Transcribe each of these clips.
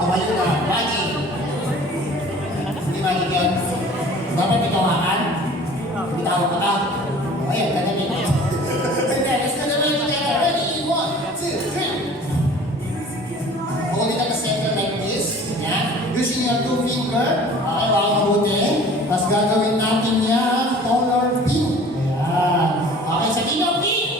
tumayo na. Magic. Hindi magic yan. Dapat may gawakan. Bitawa ka ka. O yan, gagawin na yan. Let's go naman together. Ready? 1, 2, 3. Hold it at the center like this. Yan. Using your 2 finger. Okay, baka mabuti. Tapos gagawin natin yan. Color pink. Yan. Okay, sa tingnan pink.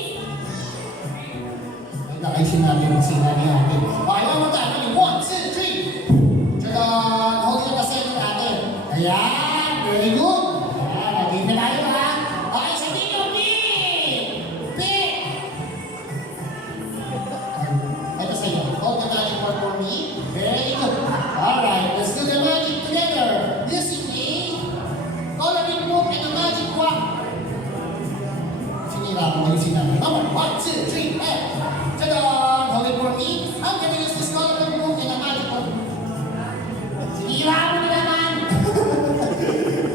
Ayusin natin ang sila ni ate. Okay, one more time. 1, 2, 3. Tadaan! Hold it at the center natin. Ayan! Very good! Ayan, naging na tayo ha. Okay, sa tingnan pink! Pink! Ito sa'yo. Hold the magic word for me. Very good. Alright, let's do the magic together. Using a coloring book and a magic wand. Sinira ko ayusin natin. Number 1, 2, 3, and tada! Hold it for me. I'm gonna use this coloring book and a magic wand. Sinira mo na naman!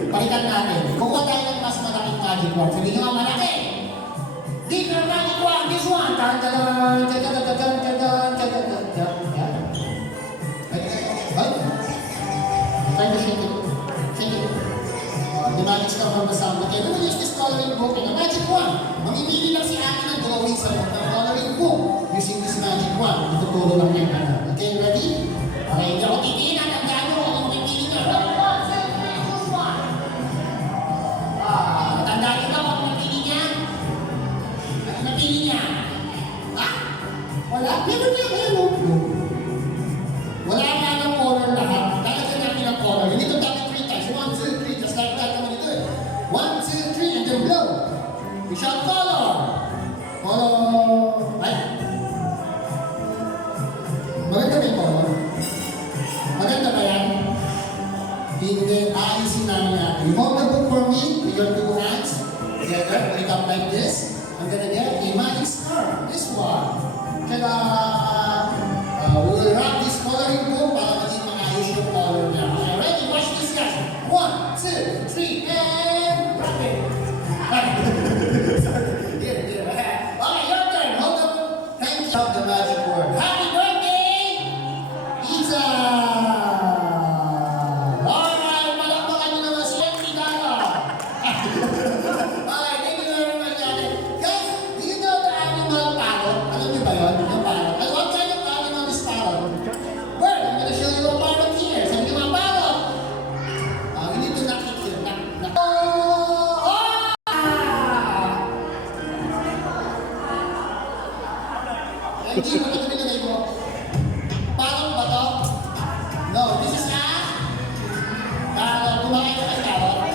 Palitan natin. Kukuha tayo ng mas malaking magic wand. Hindi nga malaki. Bigger magic wand. This one. Tan-tadan! Tan-tadan! Tan-tadan! Tan-tadan! Try to shake it. Shake it. The magic stuff from the sound. Okay, we're gonna use this coloring book and a magic wand. Mamimili lang si ate ng drawing sa loob ng coloring book using this magic wand. Ituturo lang yan. Okay, ready? Okay, hindi ako titiin. Tandaan mo kung anong pipili niya. 1, 2, 3, choose one. Tandaan niyo ba kung anong napili niya? Anong napili niya? Ha? Wala? Meron niya. Wala nga ng color lahat. Lalagyan natin ang color. You need to tap it 3 times. 1, 2, 3. Just like that naman ito eh. 1, 2, 3, and then blow. We shall color. Color. Ay. Maganda ba yung color? Maganda ba yan? Hindi. Ayusin namin natin. You hold the book for me with your 2 hands. Together. Wake up like this. I'm gonna get a magic star. This one. Tada! We will wrap this coloring book para maging maayos yung color niya. Okay, ready? Watch this guys. 1, 2, 3, and wrap it. Here. Okay, your turn. Hold up. Thank you. The magic word. Happy birthday, Pizza! Alright, malakpakan nyo naman si Empty Dala. Alright, thank you very much, ate. Guys, do you know the animal parrot? Alam niyo ba yun? Yung parrot. What kind of animal is parrot? Well, I'm gonna show you a parrot here. Sabi ko mga parrot. We need to knock it here. Knock. Hindi mo ito nilagay mo. Parrot ba to? No, this is a parrot. Kumakain ka kay parrot.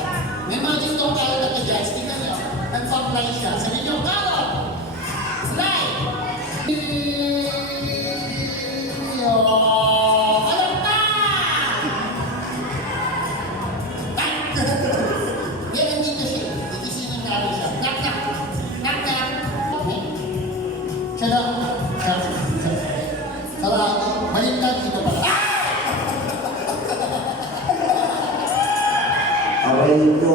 May magic tong parrot na ka-guys. Tingnan nyo. Nag-fly siya. Sabi nyo, parrot! Fly! Alam pa! Yan, nandito siya. Itisinin natin siya. Knock, knock. Knock, knock. Siya lang. Sarado. Baliktad dito pala. Aray ko.